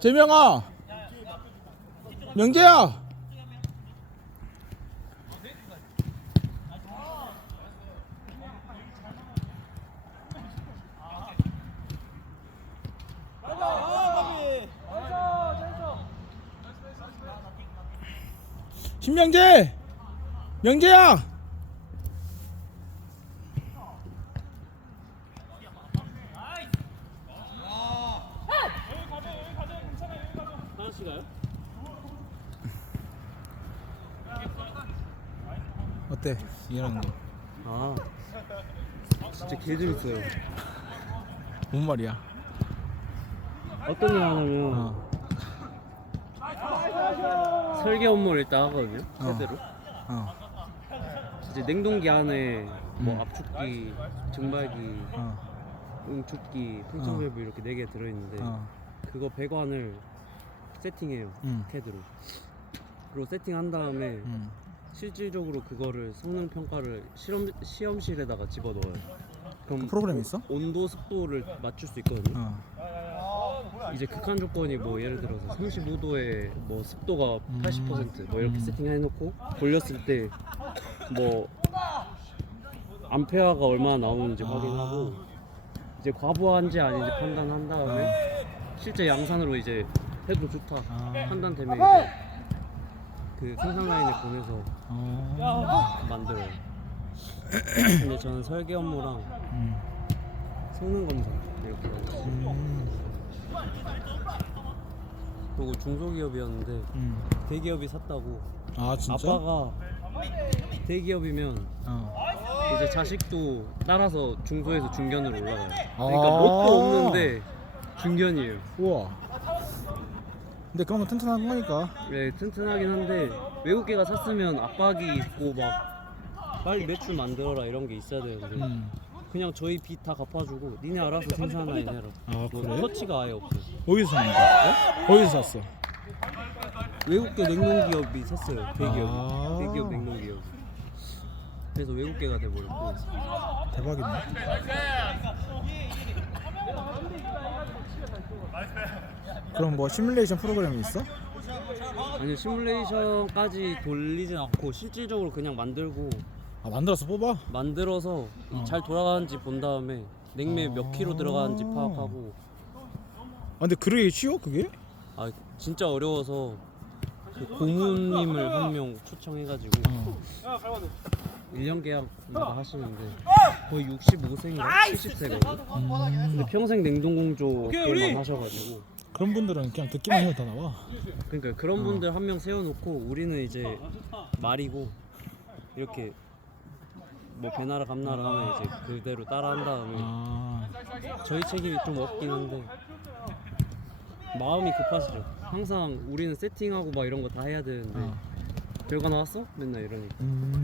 재명아! 명재야! 신명재! 명재야 때 일하는 거? 아 진짜 개 재밌어요. 뭔 말이야? 어떤 일 하냐면 어. 설계 업무를 일단 하거든요. 어. 제대로. 어. 이제 냉동기 안에 뭐 음. 압축기, 증발기, 어. 응축기, 풍선 밸브 이렇게 네 개 들어있는데 어. 그거 배관을 세팅해요. 음. 캐드로. 그리고 세팅한 다음에 음. 실질적으로 그거를 성능 평가를 실험 시험실에다가 집어 넣어요. 그럼 그 프로그램 있어? 온도 습도를 맞출 수 있거든요. 어. 이제 극한 조건이 뭐 예를 들어서 35도에 뭐 습도가 음. 80%뭐 이렇게 음. 세팅해 놓고 돌렸을 때 뭐 암페어가 얼마나 나오는지 아. 확인하고 이제 과부하인지 아닌지 판단한 다음에 실제 양산으로 이제 해도 좋다 아. 판단되면 이제 그 생산 라인에 보내서 어. 만들어요. 근데 저는 설계 업무랑 음. 성능 검사 이렇게 하고 음. 그리고 중소기업이었는데 음. 대기업이 샀다고 아 진짜? 아빠가 대기업이면 어. 이제 자식도 따라서 중소에서 중견으로 올라가요. 아. 그러니까 뭣도 없는데 중견이에요. 우와. 근데 그런 건 튼튼한 거니까. 네, 튼튼하긴 한데 외국계가 샀으면 압박이 있고 막 빨리 매출 만들어라 이런 게 있어야 되는데 음. 그냥 저희 빚 다 갚아주고 니네 알아서 생산 라인 해라. 아뭐 그래? 터치가 아예 없어요. 어디서 산 거야? 어디서 샀어? 외국계 냉동기업이 샀어요. 대기업. 아. 대기업 냉동기업. 그래서 외국계가 돼버렸고 대박이네. 그럼 뭐 시뮬레이션 프로그램이 있어? 아니 시뮬레이션까지 돌리진 않고 실질적으로 그냥 만들고 아 만들어서 뽑아? 만들어서 어. 잘 돌아가는지 본 다음에 냉매 몇 킬로 아. 들어가는지 파악하고 아 근데 그러기 쉬워 그게? 아 진짜 어려워서 그 고문님을 한 명 초청해가지고 어. 1년 계약 막 하시는데 거의 65세인가 70세거든 음. 근데 평생 냉동공조 업계만 하셔가지고 그런 분들은 그냥 듣기만 해도 다 나와. 그러니까 그런 어. 분들 한 명 세워놓고 우리는 이제 말이고 이렇게 뭐 배나라 감나라 하면 이제 그대로 따라한 다음에 아. 저희 책임이 좀 없긴 한데 마음이 급하시죠. 항상 우리는 세팅하고 막 이런 거 다 해야 되는데 어. 결과 나왔어? 맨날 이러니까. 음.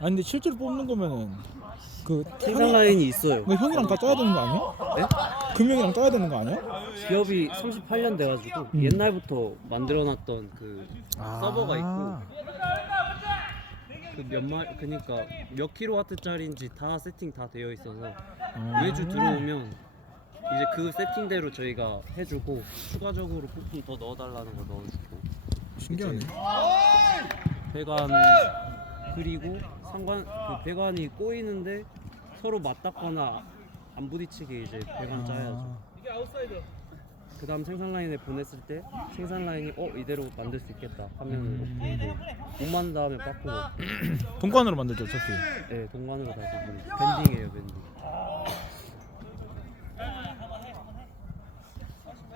아 근데 실제로 뽑는 거면은 그 생산 라인이 있어요. 그 형이랑 다 짜야 되는 거 아니야? 네? 금형이랑 짜야 되는 거 아니야? 기업이 38년 돼가지고 음. 옛날부터 만들어놨던 그 아. 서버가 있고 그 몇말 그니까 몇 킬로와트짜리인지 다 세팅 다 되어 있어서 어. 외주 들어오면 이제 그 세팅대로 저희가 해주고 추가적으로 부품 더 넣어달라는 거 넣어주고 신기하네. 배관 그리고 상관 그 배관이 꼬이는데 서로 맞닿거나 안 부딪히게 이제 배관 짜야죠. 그 다음 생산 라인에 보냈을 때 생산 라인이 어 이대로 만들 수 있겠다 하면 음. 못 만든 다음에 빠꾸고 동관으로 만들죠 어차피. 네 동관으로 다시 보내 밴딩이에요 밴딩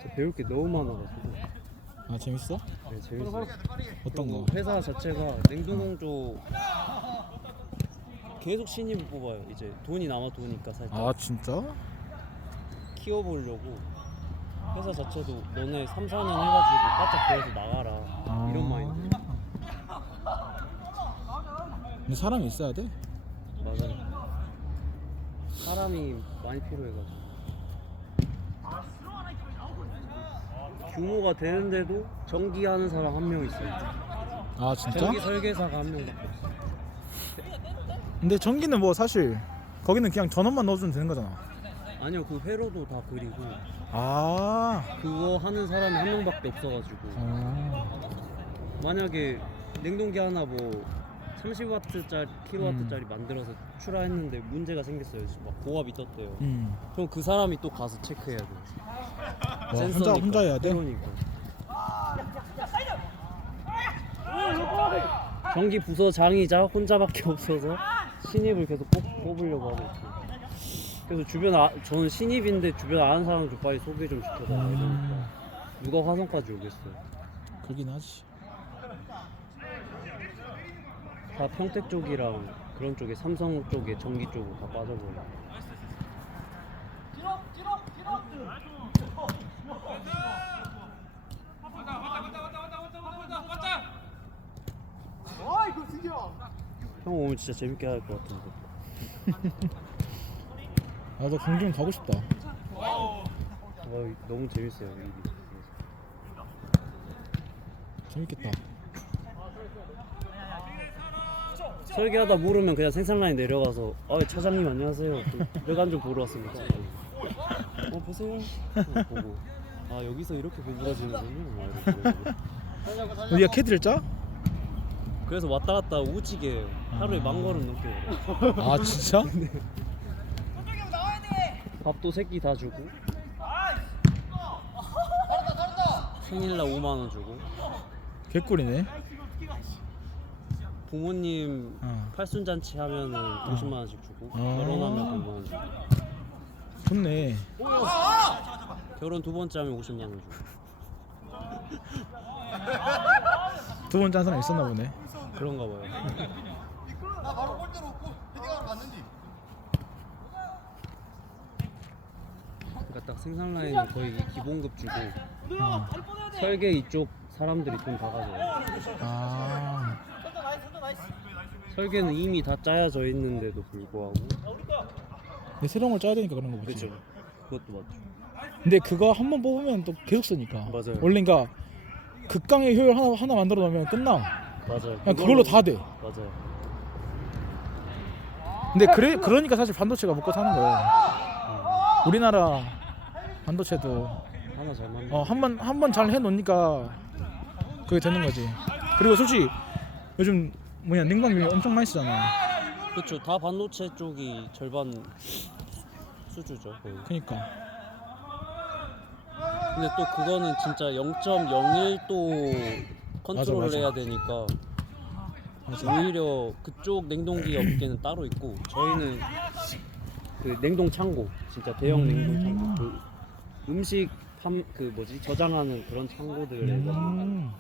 저 배울 게 너무 많아가지고 아 재밌어? 네, 재밌어요 어떤 그리고 거? 회사 자체가 냉동공조 계속 신입을 뽑아요 이제 돈이 남아 도니까 살짝 아 진짜? 키워보려고 회사 자체도 너네 3, 4년 해가지고 바짝 배워서 나가라 아. 이런 마인드 근데 사람이 있어야 돼. 맞아요 사람이 많이 필요해가지고 규모가 되는데도 전기 하는 사람 한 명 있어요 아 진짜? 전기 설계사가 한 없어요 근데 전기는 뭐 사실 거기는 그냥 전원만 넣어주면 되는 거잖아. 아니요 그 회로도 다 그리고 아. 그거 하는 사람이 한 명밖에 없어가지고 어. 만약에 냉동기 하나 뭐 30와트짜리 킬로와트짜리 만들어서 출하했는데 문제가 생겼어요. 막 고압이 떴대요. 음. 그럼 그 사람이 또 가서 체크해야 돼. 와, 혼자 혼자 해야 돼? 회로니까. 전기 부서 장이자 혼자밖에 없어서 신입을 계속 뽑, 뽑으려고 하고 있어요. 그래서 주변 아, 저는 신입인데 주변 아는 사람 좀 빨리 소개 좀 시켜달라 이러니까 음. 누가 화성까지 오겠어요. 그러긴 하지. 다 평택 쪽이랑 그런 쪽에 삼성 쪽에 전기 쪽으로 다 빠져버려. 형 오면 진짜 재밌게 할 것 같은데. 나도 강준 가고 싶다. 아, 너무 재밌어요. 일이. 재밌겠다. 설계하다 모르면 그냥 생산라인 내려가서 아 차장님 안녕하세요. 그 외관 좀 보러 왔습니다. 어 보세요. 어, 보고 아 여기서 이렇게 구부러지는군요. 막 이렇게. 우리가 캐디를 짜? 그래서 왔다 갔다 오지게. 하루에 만 걸음 넘게. 아 진짜? 밥도 새끼 다 주고 생일날 5만 원 주고 개꿀이네. 부모님 어. 팔순 잔치 하면은 50만 원씩 주고 아. 결혼하면 100만 원 주고 좋네. 결혼 두 번째 하면 50만 원 주고 두 번째 한 사람 있었나 보네. 그런가 봐요. 나 바로 골대로 없고 헤딩하러 갔는데 그러니까 딱 생산 라인은 거의 기본급 주고 어. 설계 이쪽 사람들이 돈 다 가져요. 아. 설계는 이미 다 짜여져 있는데도 불구하고 근데 새로운 걸 짜야 되니까 그런 거 보지. 그렇죠. 그것도 맞죠. 근데 그거 한 번 뽑으면 또 계속 쓰니까. 맞아요. 원래 그러니까 극강의 효율 하나 하나 만들어 놓으면 끝나. 맞아요. 그냥 그걸로 다 돼. 맞아요. 근데 그래 그러니까 사실 반도체가 먹고 사는 거예요. 음, 우리나라 반도체도 하나 잘 맞는. 어, 한번 한 번 잘 해놓으니까 그게 되는 거지. 그리고 솔직히 요즘 뭐냐 냉방비 엄청 많이 쓰잖아. 그렇죠. 다 반도체 쪽이 절반 수주죠. 거의. 그니까 근데 또 그거는 진짜 0.01도 컨트롤을 맞아. 해야 되니까 맞아. 오히려 그쪽 냉동기 업계는 따로 있고 저희는 그 냉동 창고 진짜 대형 음. 냉동 창고 그 음식 판그 뭐지 저장하는 그런 창고들에 음.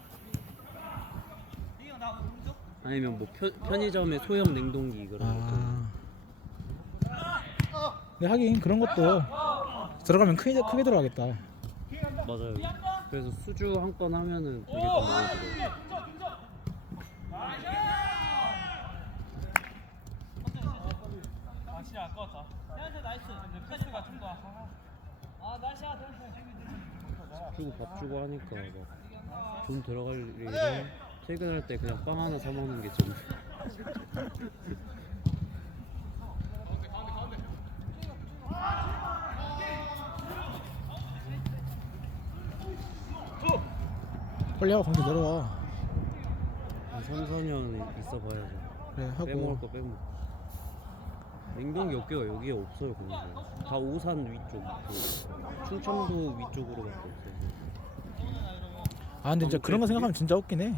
아니면 뭐 편, 편의점의 소형 냉동기 그런 거 아. 근데 하긴 그런 것도 들어가면 크게 크게 들어가겠다. 맞아요. 그래서 수주 한 건 하면은 되게 더 많이 들어요. 주고 밥 주고 하니까 막돈 들어갈 일이랑 퇴근할 때 그냥 빵 하나 사 먹는 게 좀. 빨리 하고 강제 내려와. 한 3, 4년 있어 봐야죠. 그래 하고. 빼먹을 거 빼먹고. 냉동기 업계가 여기에 없어요, 거기서. 다 오산 위쪽, 그 충청도 위쪽으로밖에 없어요. 아 근데 진짜 그런 거 생각하면 진짜 웃긴 해.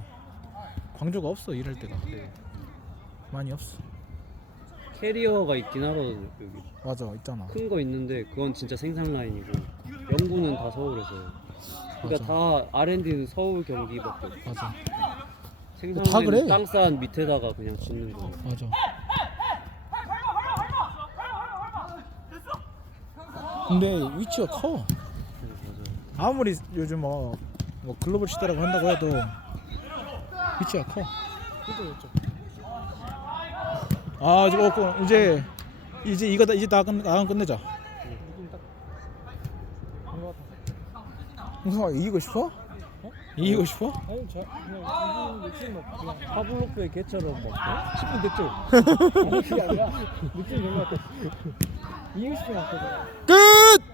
광주가 없어 일할 때가 네. 많이 없어. 캐리어가 있긴 하거든요, 여기. 맞아 있잖아. 큰 거 있는데 그건 진짜 생산 라인이고 연구는 다 서울에서요. 그러니까 다 R&D는 서울 경기밖에 없고 맞아 생산 다 그래. 땅싼 밑에다가 그냥 짓는 거. 맞아. 근데 위치가 커. 아무리 요즘 뭐, 뭐 글로벌 시대라고 한다고 해도 위치가 커. 아 이제 어, 이제 이제 이거 다 이제 다 끝, 끝내자. 홍성아 이기고 싶어? 이기고 싶어? 아니 저 그냥 느낌 막 그냥 파블로프의 개처럼 막 10분 됐죠? 아니 그게 아니라 느낌 같아 이기고 싶은 것 같거든 끝!